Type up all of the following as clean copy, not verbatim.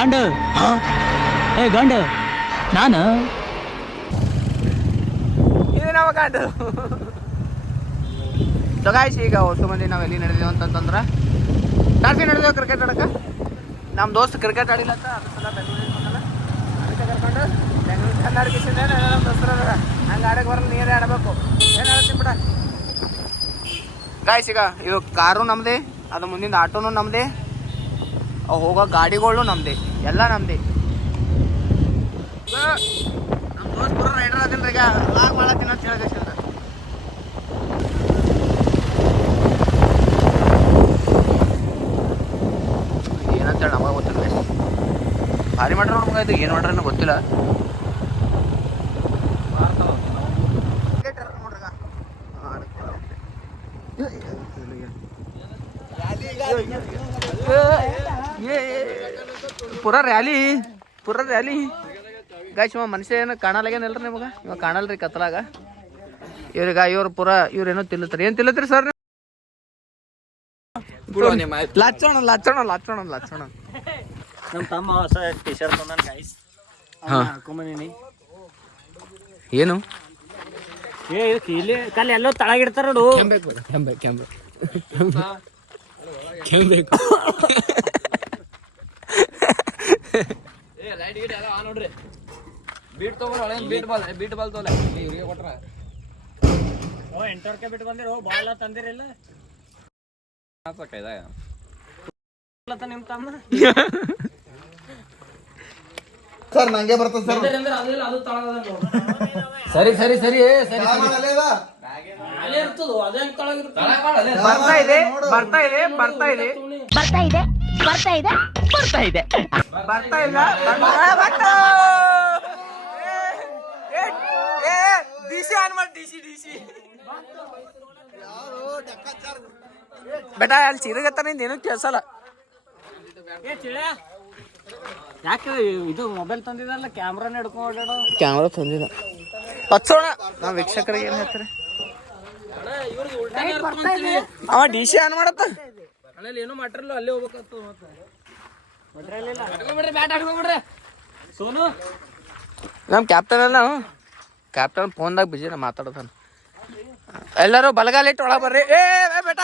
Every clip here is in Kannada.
ಗಂಡು ಏ ಗಂಡು ನಾನು ಇದು ನಮ್ಮ ಗಂಡು. ಗಾಯ್ಸ್ ಈಗ ಹೊಸ ಮಂದಿ ನಾವು ಎಲ್ಲಿ ನಡೆದೇವು ಅಂತಂದ್ರೆ ಟಾರ್ಫಿ ನಡೆದೇವು ಕ್ರಿಕೆಟ್ ಆಡಕ್ಕೆ. ನಮ್ಮ ದೋಸ್ತ್ ಕ್ರಿಕೆಟ್ ಆಡಿಲ್ಲ ಅಂತ ಅದ್ರ ಸಲ ಬೆಂಗಳೂರಿಗೆ ಬಂದಲ್ಲ, ಅದಕ್ಕೆ ಕರ್ಕೊಂಡು ಬೆಂಗಳೂರು ಕನ್ನಡಕಿಸಿಂದ ನಮ್ಮ ದೋಸ್ತರ ಹಂಗೆ ಆಡಕ್ಕೆ ಬರಲ್ಲ, ನೀರೇ ಆಡಬೇಕು. ಏನು ಹೇಳ್ತೀನಿ ಬಿಡ ಗಾಯ್ಸ್. ಈಗ ಇದು ಕಾರು ನಮ್ಮದೇ, ಅದು ಮುಂದಿನ ಆಟೋನು ನಮ್ಮದೇ, ಅವು ಹೋಗೋ ಗಾಡಿಗಳು ನಮ್ಮದೇ, ಎಲ್ಲ ನಮ್ಮದೇ. ನಮ್ಮ ದೋಸ್ತ್ ಪೂರ ರೈಡರ್ ಅದಿಲ್ಲ ಈಗ ಲಾಗ್ ಮಾಡತ್ತೀನಿ ಅಂತ ಹೇಳಿ ಏನಂತೇಳಿ ನಮಗೆ ಗೊತ್ತಿಲ್ಲ. ಭಾರಿ ಮಾಡ್ರ ನಮ್ಗೆ ಇದು ಏನು ಮಾಡ್ರ ಗೊತ್ತಿಲ್ಲ. ಪೂರ ರ್ಯಾಲಿ ಗಾಯ್ಸ್. ಇವ ಮನುಷ್ಯ ಏನು ಕಾಣಲಾಗೇನಲ್ರಿ ನಿಮಗೆ? ಇವಾಗ ಕಾಣಲ್ರಿ ಕತ್ಲಾಗ. ಇವ್ರು ಪೂರ ಇವ್ರೇನೋ ತಿಲ್ಲತ್ರಿ. ಏನು ತಿಲ್ಲತ್ರಿ ಸರ್? ಲಚ್ಚೋಣ. ನಮ್ಮ ತಮ್ಮ ಹೊಸ ಟಿ ಶರ್ಟ್ ತಂದಾನ ಗಾಯ್ಸ್, ಹಾಕೊಂಬಂದಿನಿ. ಏನು ಇಲ್ಲಿ ಕಲ್ಲಿ ಎಲ್ಲೋ ತಳಗಿಡ್ತಾರ ನೋಡು. ಕೆಂಬೇಕು ನೋಡ್ರಿ. ಬೀಟ್ ತಗೋರ ಬೀಟ್ ಬಾಲ್ ತೋಲೆ ಕೊಟ್ರ 800 ಬಿಟ್ಟು ಬಂದಿರೋ ಬಾಳ ತಂದಿರಿಲ್ಲ ನಿಮ್ ತಮ್ಮ. ಸರ್ ನಂಗೆ ಬರ್ತದೆ ಸರ್. ಸರಿ ಬರ್ತಾ ಇಲ್ಲ. ಡಿಸಿ ಆನ್ ಮಾಡಿ. ಡಿಸಿ ಬೇಟ ಅಲ್ಲಿ ಚಿರಗತ್ತ ನಿಂದ ಏನೂ ಕೇಳ್ಸಲ್ಲ. ಯಾಕೆ ಇದು ಮೊಬೈಲ್ ತಂದಿದಲ್ಲ, ಕ್ಯಾಮ್ರಾನ ಹಿಡ್ಕೊಂಡು ಕ್ಯಾಮ್ರಾ ತಂದಿಲ್ಲ. ಹಚ್ಚೋಣ ನಾವು ವೀಕ್ಷಕರಿಗೆ ಏನ್ ಹೇಳ್ತಾರೆ. ಅವ ಡಿಸಿ ಆನ್ ಮಾಡತ್ತ ಏನು ಮಾಡ್ರಲ್ಲ, ಅಲ್ಲೇ ಹೋಗ್ಬೇಕತ್ತು. ಬ್ಯಾಟ್ ಹಾಕೊಂಡ್ಬಿಡ್ರಿ ಸೋನು. ನಮ್ಮ ಕ್ಯಾಪ್ಟನ್ ಅಲ್ಲ, ಕ್ಯಾಪ್ಟನ್ ಫೋನ್ದಾಗ ಬಿಜಿ ನಾ ಮಾತಾಡತಾನ. ಎಲ್ಲರೂ ಬಲಗಾಲಿಟ್ಟು ಒಳಗೆ ಬರ್ರಿ. ಬೇಟ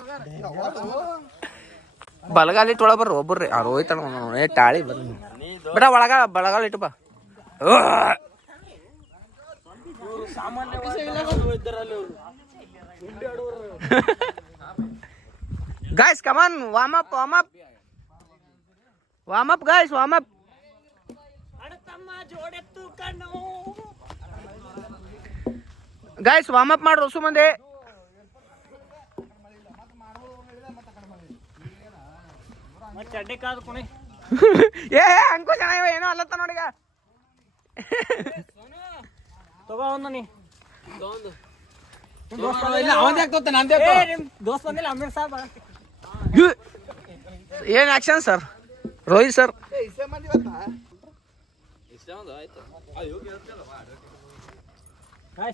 ಬಲಗಾಲಿಟ್ಟು ಒಳಗೆ ಬರ್ರಿ. ಒಬ್ಬರ್ರಿ ರೋಹಿತ್ ಟಾಳಿ ಬರ್ರಿ ಬೇಟ ಬಳಗಾಲಿಟ್ಟು ಬಾ. Guys, come on, warm up. Guys, warm up. Guys, warm up ಮಾಡ್ರಿ ಹೊಸ ಮಂದಿ. ಅಂಕು ಚೆನ್ನಾಗಿವೆ, ಏನೋ ಅಲ್ಲತ್ತ ನೋಡಿಗ. ತಗೋ ಒಂದು ನೀ ದೋಸ್ತ್ ಬಂದಿಲ್ಲ ಅಮೀರ್ ಸಾಬ್. ಏನ್ action sir? Rohit sir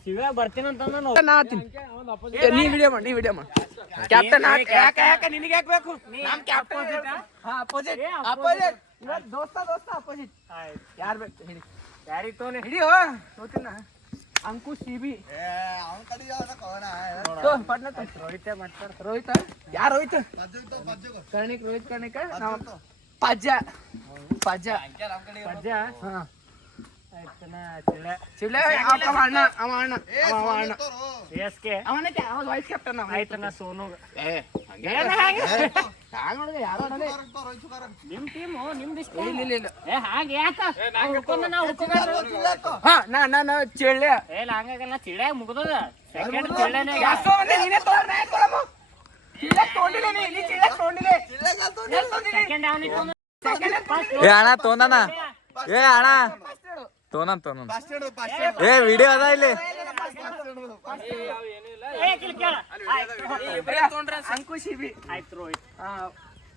Shiva ಬರ್ತೀನಿ ಅಂತ ನೀ ವಿಡಿಯೋ ಮಾಡಿ. ಕ್ಯಾಪ್ಟನ್ ನಿನಗೆ ಹಾಕ್ಬೇಕು. ದೋಸ್ತ ಅಪೋಸಿಟ್ ಯಾರು ಬೇಕು ಹಿಡಿ. ಯಾರಿಗೆ ತೋನೆ ಹಿಡಿಯೋ ನೋಡ್ತೀನ. ಅಂಕು ಸಿಬಿ ರೋಹಿತ್ ಯಾರು? ರೋಹಿತ್ ಕರ್ಣಿಕ್ ನಾವು ಪಜ್ಜ. ವೈಸ್ ಕ್ಯಾಪ್ಟನ್ ಆಯ್ತಣ್ಣ ಸೋನು. ನಿಮ್ ಟೀಮು ನಿಮ್ದು ಹಾಗೆ ಯಾಕ ಚೇಳ್ಳೆ ಹಂಗಾಗಲ್ಲ. ಚಿಳ್ಳೆ ಮುಗ್ದದ ಸೆಕೆಂಡ್ ಚಿಳ್ಳೆನೇ. ಸೆಕೆಂಡ್ ಅಣ್ಣ ತೋಂದಣ್ಣ. ಅಣ್ಣ ತೋನನ್ ವಿಡಿಯೋ ಅದ ಇಲ್ಲಿ. ಅಂಕು ಶಿಬಿ ಆಯ್ತು. ರೋಹಿತ್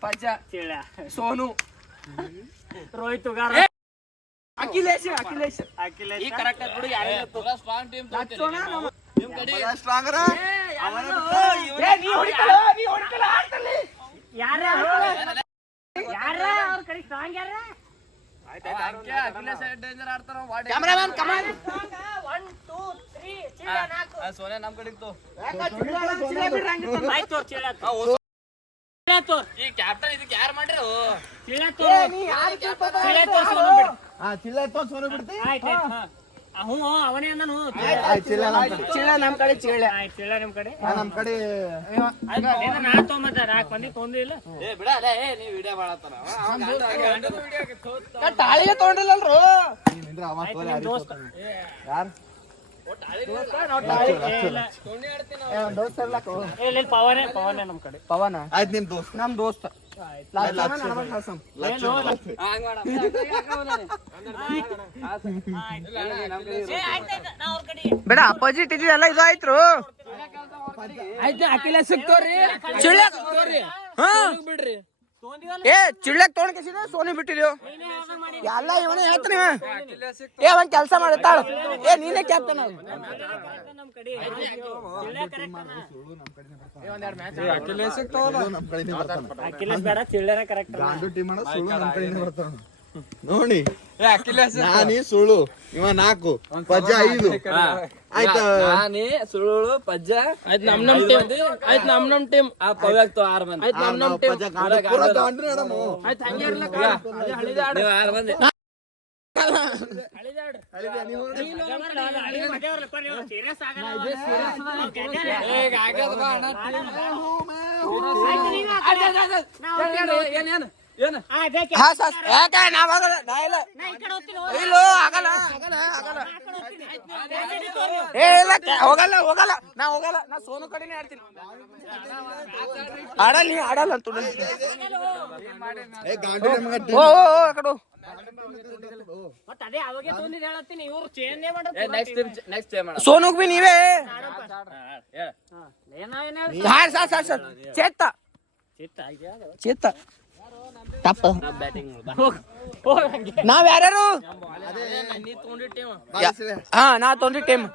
ಪಜ್ಜ ಚಿಳ್ಳ ಸೋನು ರೋಹಿತ್ ಅಖಿಲೇಶ್ ಈ ಕರೆಕ್ಟ್ ಬಿಡು. ಯಾರ ಅವ್ರ ಕಡೆ ಸ್ಟ್ರಾಂಗ್ ಯಾರ? ಕ್ಯಾಮ್ರಾಮನ್ ಕಮಾನ್ ಸೋನೆ ನಮ್ ಕಡೆ ಈ ಕ್ಯಾಪ್ಟನ್ ಇದಕ್ಕೆ ಯಾರು ಮಾಡ್ರು ಅವನೇ ಅಂದನು ಚಿಳ್ಳ ನಮ್ ಕಡೆ ಚಿಳ್ಳ ಚಿಳ್ಳ ನಿಮ್ ಕಡೆ ನಮ್ ಕಡೆ ನಾ ತೊಗೊಂಬತ್ತ ನಾಲ್ಕು ಮಂದಿ ತೊಂದಿಲ್ಲ ಏ ಬಿಡ ನೀ ವಿಡಿಯೋ ಮಾಡತ್ತಾರ ತಾಳಿಗೆ ತೊಗೊಂಡಿಲ್ಲಲ್ರು ದೋಸ್ತ ಯಾರು ಪವನೇ ನಮ್ ಕಡೆ ಪವನ ಆಯ್ತು ನಿಮ್ ದೋಸ್ತ ನಮ್ ದೋಸ್ತ ಬೇಡ ಅಪೋಸಿಟ್ ಇದೆಯಲ್ಲ ಇದು ಆಯ್ತು ಆಯ್ತು ಅಖಿಲ ಸಿಕ್ತೋರಿ ಬಿಡ್ರಿ ಏ ಚಿಳ್ಳಕ್ ತೊಗೊಂಡ್ಕಿಸಿದ ಸೋನಿ ಬಿಟ್ಟಿದ್ಯೋ ಎಲ್ಲ ಇವನೇ ಹೇಳ್ತಾನೆ ಏ ಒಂದ್ ಕೆಲಸ ಮಾಡುತ್ತಾಳ ಏ ನೀನೇ ಕ್ಯಾಪ್ಟನ್ ನಮ್ ಕಡೆ ನಮ್ ಕಡೆನೇ ಬರ್ತಾನ ಅಖಿಲೇಶ್ ಬೇಡ ಚಿಳ್ಳರ ಕರೆಕ್ಟ್ ಗಾಂಡು ಟೀಮ್ ಅಣ್ಣ ಸುಳ್ಳು ನಮ್ ಕಡೆನೇ ಬರ್ತಾನ ನೋಡಿ ನಾನಿ ಸುಳ್ಳು ಇವ 4 ಪಜ್ಜ 5 ಆಯ್ತಾ ನಾನಿ ಸುಳ್ಳು ಪಜ್ಜ ಆಯ್ತು ನಮ್ ಟೀಮ್ ಆ ಪವ್ಯಾಕ್ 6 ಮಂದಿ ಆಯ್ತು ನಮ್ ಟೀಮ್ ಪಜ್ಜ ಗಾಂಡು ಪೂರ ಗಾಂಡು ಮೇಡಮ್ ಆಯ್ತು ಹಂಗೆ ಇರ್ಲಕ್ಕ ಹಳಿದಾಡ್ 6 ಮಂದಿ ಸೀರಿಯಸ್ ಆಗಲ್ಲ ಹೋಗಲ್ಲ ನಾ ಸೋನು ಕಡೆನೇ ಆಡ್ತೀನಿ ಆಡಲ್ಲ ನೀ ಆಡಲ್ಲ ಅಂತ ಸೋನುಗ್ ಬಿ ನೀವೇ ಚೇತ ಟಪ್ ನಾವ್ ಯಾರ್ಯಾರು ನಾ ತೊಂದಿ ಟೀಮ್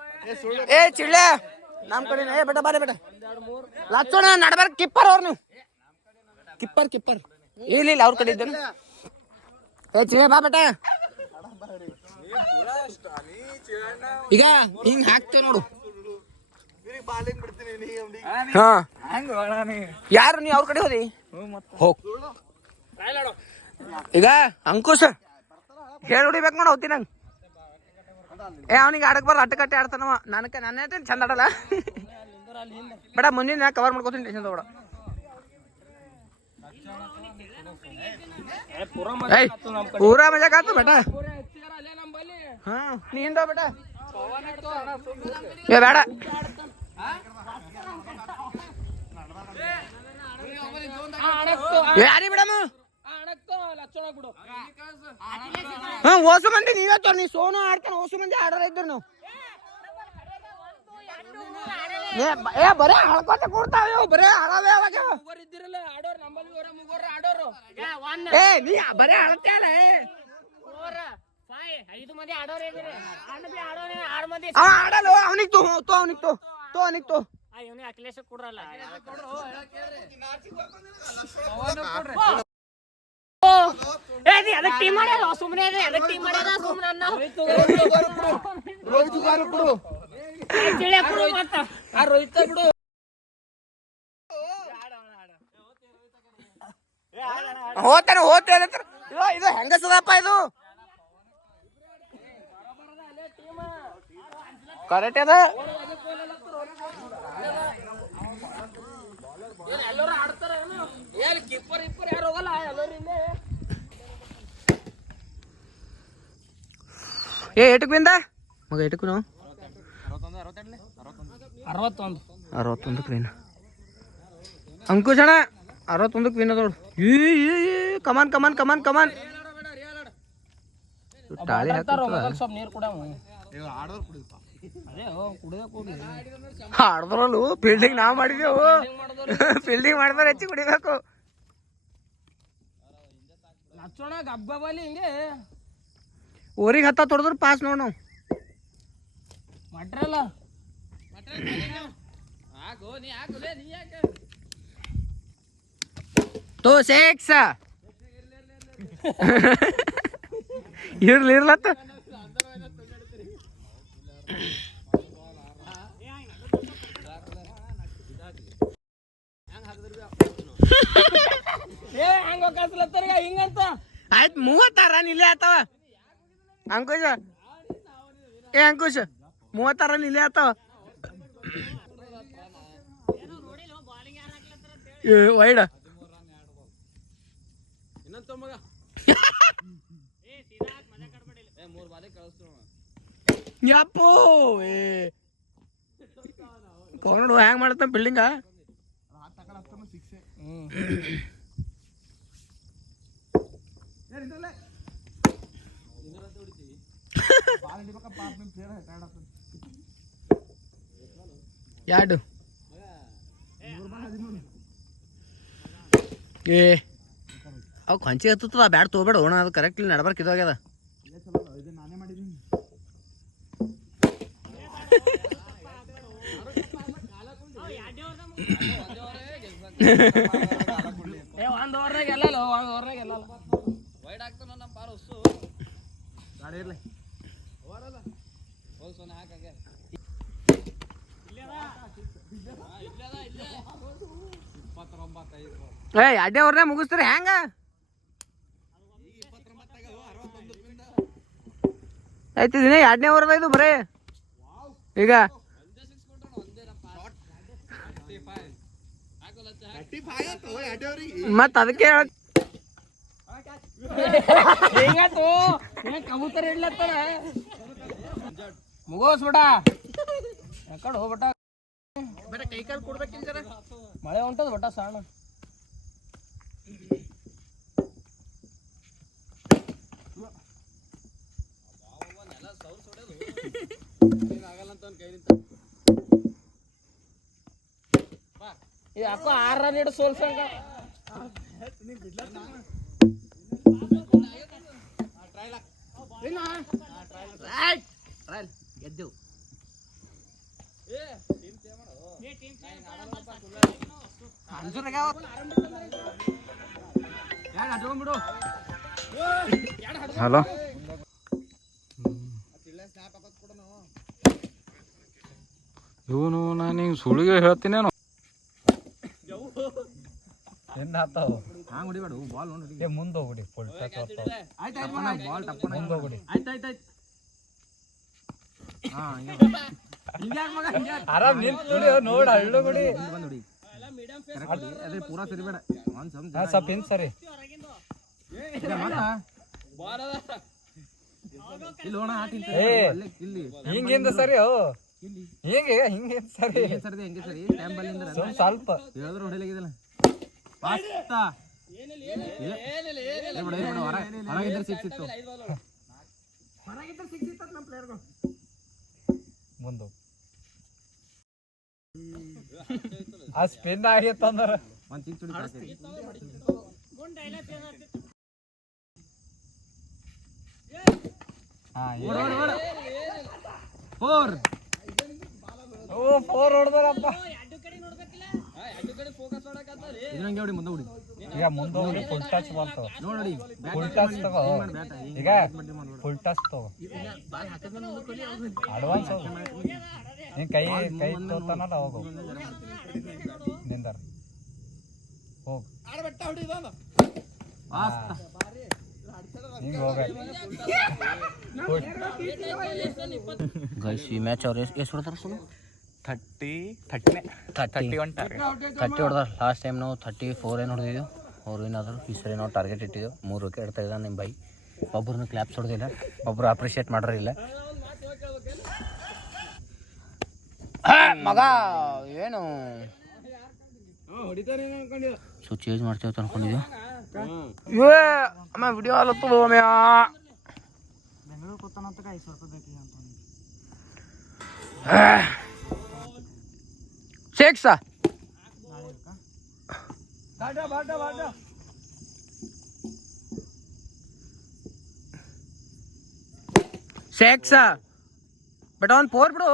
ಏ ಚಿಳ್ಳೆ ನಮ್ ಕಡೆ ಏ ಬೇಟ ಬಾರೆ ಬೇಟ ಲಚ್ಚೋಣ ನಡ್ಬಾರ ಕಿಪ್ಪರ್ ಅವ್ರು ನೀವು ಕಿಪ್ಪರ್ ಇಲ್ಲ ಅವ್ರ ಕಡೆ ಇದ್ದೇನೆ ಏ ಚಿಳ್ಳೆ ಬಾ ಬೇಟ ಈಗ ಹಿಂಗ್ ಹಾಕ್ತೇವೆ ನೋಡು ಹಾ ಯಾರು ನೀ ಅವ್ರ ಕಡೆ ಹೋದಿ ಹೋಗ್ ಈಗ ಅಂಕುಶ್ ಹೇಳಿ ಹೊಡಿಬೇಕು ನೋಡು ಹೋಗ್ತೀನಿ ನಂಗೆ ಏ ಅವನಿಗೆ ಆಡಕ್ ಬರ ಅಟ್ಟ ಕಟ್ಟಿ ಆಡ್ತಾನವ ನನ್ನ ಚಂದ ಆಡಲ್ಲ ಬೇಡ ಮುಂದಿನ ಕವರ್ ಮಾಡ್ಕೋತೀನಿ ಟೆನ್ಷನ್ ತಗೋಡ ಪೂರಾ ಮಜಾಕ್ ಆತು ಬೇಟ ಹಾ ನೀ ಹಿಂದ ಬೇಟ ಏ ಬೇಡ ಯಾರಿ ಬಿಡಮ್ಮ ಹಾ ಓಸು ಮಂದಿ ನೀವೇ ತೋರ್ ನೀ ಸೋನು ಆಡ್ತಾನ ಓಸು ಮಂದಿ ಆಡೋರ ಇದ್ರು ನೀವು ಏ ಬರೇ ಹಳ್ಕೊತ ಕೂಡ್ತಾವ ಬರೇ ಹಳವೇ ಅವಾಗ ಏ ನೀ ಬರೇ ಹಳತೆ ಅಲ್ಲ ಆಡಲ್ಲ ಅವನಿಗೆ ಅವನಿಗೆ ಅಖಿಲೇಶ್ ಕೊಡ್ರಲ್ಲ ಟೀಮ್ ಮಾಡ್ಯಾರ ಸುಮ್ಮನೆ ಟೀಮ್ ಮಾಡ್ಯಾರ ಸುಮ್ಮನೆ ರೋಹಿತ್ ಬಿಡು ಹೋಗ್ತಾನೆ ಇದು ಹೆಂಗಸದಪ್ಪ ಇದು ಕರೆಕ್ಟ್ ಅದ ಎಲ್ಲರೂ ಆಡ್ತಾರ ಕೀಪರ್ ಯಾರು ಹೋಗಲ್ಲ ಎಲ್ಲರೂ ಇಲ್ಲೇ ಏ ಏಟಕ್ ಬಿಂದ ಮಗ ಏಟಕ್ ನಾವು 61 ಕ್ವೀನ್ ಅಂಕುಶ್ ಅಣ್ಣ 61 ಕ್ವೀನ್ ಅದೋಡು ಕಮಾನ್ ತಾಳಿ ನೀರು ಕೂಡ ಹಾಡ್ದ್ರಲ್ಲು ಫೀಲ್ಡಿಂಗ್ ನಾವ್ ಮಾಡಿದೆವು ಫೀಲ್ಡಿಂಗ್ ಮಾಡಿದ್ರೆ ಹೆಚ್ಚು ಕುಡಿಬೇಕು ಗಬ್ಬ ಬಲಿ ಹಿಂಗೆ ಊರಿಗೆ ಹತ್ತ ತೊಡದ್ರು ಪಾಸ್ ನೋಡ್ ನಾವು ಮಾಡ್ರಲ್ಲ तो 6 ಇರ್ಲತ್ತ ಹಿಂಗಂತ ಆಯ್ತು 30 ರನ್ ಇಲ್ಲೇ ಆತಾವ ಅಂಕುಶ ಅಂಕುಶ್ 30 ರನ್ ಇಲ್ಲೇ ಆತಾವ ವೈಡ್ ಯಪ್ಪೋ ನೋಡು ಹ್ಯಾಂಗ್ ಮಾಡತ್ತ ಬಿಲ್ಡಿಂಗ ಯಾಡು ಏ ಅವು ಕೊಂಚೆ ಹತ್ತದ ಬ್ಯಾಡ್ ತೊಗೊಬೇಡ ಹೋಣ ಅದು ಕರೆಕ್ಟ್ಲಿ ನಡ್ಬಾರ್ಕ್ ಇದಾಗ್ಯದ ಒಂದ್ ಓವರ್ನಾಗ ಎಲ್ಲಲ್ಲ ಒಂದ್ ಓವರ್ನಾಗ ಎಲ್ಲಲ್ಲ ವೈಡ್ ಆಗ್ತಾನ ನಮ್ಮ ಪಾರ ಹೊಸ್ಸು ಗಾಡಿ ಇರ್ಲಿ ಓವರಲ್ಲ ಹೋಗ್ ಸೋನ ಹಾಕಾಗೆ ಏ 2 ಓವರ್ನಾಗ ಮುಗಿಸ್ತೀರಿ ಹ್ಯಾಂಗ ಆಯ್ತಿದ್ದೀನಿ 2ನೇ ಓವರ್ದ ಇದು ಬರೀ ಈಗ ಮತ್ತ ಅದಕ್ಕೆ ಕಬೂತರ ಇಡ್ಲತ್ತಾರ ಮುಗೋಸ್ಬಿಡ ಯಾಕಡೆ ಹೋಗ್ಬಿಟ್ಟ ಕೈ ಕಾಲು ಕೊಡ್ಬೇಕಿಲ್ಲ ಜರ ಮಳೆ ಹೊಂಟದ ಬಟ್ಟ ಸಣ್ಣ ಯಾಕೋ 6 ರನ್ ಇಡು ಸೋಲ್ಸಂಗ ಗೆದ್ದೆವು ಹಲೋ ಇವನು ನಾನು ಹಿಂಗೆ ಸುಳಿಗೆ ಹೇಳ್ತೀನೇನು ಏನಾಗ್ತಾವ ಹಂಗೆ ಹೊಡಿಬೇಡ ಬಾಲ್ ನೋಡಿ ಮುಂದೆ ಹೋಗ್ಬಿಡಿ ಫುಲ್ ಟಚ್ ಬಾಲ್ ಟಪ್ಪನ ಮುಂದೆ ಹೋಗ್ಬಿಡಿ ಆರಾಮ್ ನಿಂತು ನೋಡ ಹಳ್ಳು ಗುಡಿ ಅದೇ ಪೂರಾ ಸರಿಬೇಡ ಸ್ವಲ್ಪ ಹಿಂದ್ ಸರಿ ಹಿಂಗಿಂದ ಸರಿ ಹಿಂಗೆ ಹಿಂಗೆ ಸರಿ ಹೆಂಗೆ ಸರಿ ಸ್ವಲ್ಪ ಹೇಳಿದ್ರು ಹೊಡಿಲಾಗಿದಲ್ಲ ಹೊರಗಿದ್ರೆ ಸಿಕ್ಸಿತ್ತು ಮುಂದೆ ಆ ಸ್ಪಿನ್ ಆಗಿತ್ತಂದ್ರ ಒಂದ್ ಚಿಕ್ಕ ಚುಡಿ ಫೋರ್ ಹೊಡೆದಾರಪ್ಪ ಇದ್ರಂಗೆ ಹೊಡಿ ಮುಂದೆ ಹೊಡಿ ಈಗ ಮುಂದೆ ಹೋಗಿ ಫುಲ್ ಟಚ್ ಬಂತು ನೋಡಿ ಫುಲ್ ಟಚ್ ತಗೋ ಈಗ ಫುಲ್ ಟಚ್ ತಗೋ ಅಡ್ವಾನ್ಸ್ ನೀನ್ ಕೈ ಕೈ ತೋತಾನಲ್ಲ ಹೋಗು ನಿಂದರ್ ಹೋಗ್ ಹಿಂಗೆ ಹೋಗ್ಬೇಕು ಗೈಸ್ ಈ ಮ್ಯಾಚ್ ಅವ್ರು ಎಷ್ಟು ಹೊಡ್ತಾರ ಸುಮ್ಮನೆ 30 ಹೊಡೆದಾರ ಲಾಸ್ಟ್ ಟೈಮ್ ನಾವು 34 ಏನು ಹೊಡೆದಿದ್ದೆವು ಅವ್ರು ಏನಾದ್ರು ಈ ಸರಿ ನಾವು ಟಾರ್ಗೆಟ್ ಇಟ್ಟಿದ್ದೆವು 3 ವಿಕೆಟ್ ಇಡ್ತಾ ಇದ್ದಾನೆ ನಿಮ್ಮ ಬೈ ಒಬ್ಬರನ್ನ ಕ್ಲಾಪ್ಸ್ ಹೊಡೆದಿಲ್ಲ ಒಬ್ಬರು ಅಪ್ರಿಷಿಯೇಟ್ ಮಾಡೋರಿಲ್ಲ ಮಗ ಏನು ಸೊ ಚೇಂಜ್ ಮಾಡ್ತೇವೆ ಅನ್ಕೊಂಡಿದ್ದೆ ಅಮ್ಮ ವಿಡಿಯೋ ಆಲತ್ತದ ಒಮ್ಮೆ ಬೆಂಗಳೂರು ಕೊತ್ತಾನಂತ 500 ರೂಪಾಯಿ ಬೇಕೀಗ ಅಂತ ಶೇಕ್ಸಾ ಶೇಕ್ಸಾ ಬಟ್ ಒಂದು ಫೋರ್ ಬಿಡು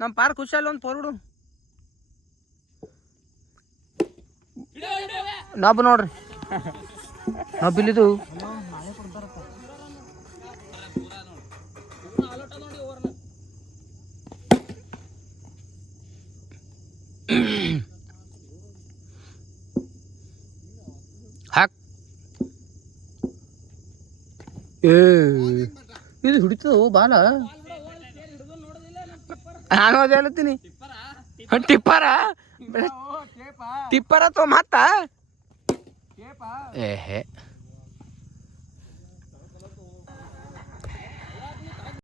ನಮ್ಮ ಪಾರ್ ಖುಷಿಯಲ್ಲಿ ಒಂದು ಫೋರ್ ಬಿಡು ನಬ್ ನೋಡ್ರಿ ನಬ್ ಇಲ್ಲಿದು ಏ ಇದು ಹಿಡಿತದ ಬಾಲ. ನಾನು ಅದೇ ಹೇಳ್ತೀನಿ ಟಿಪ್ಪರ ತೋ ಮತ್ತ ಏಹೆ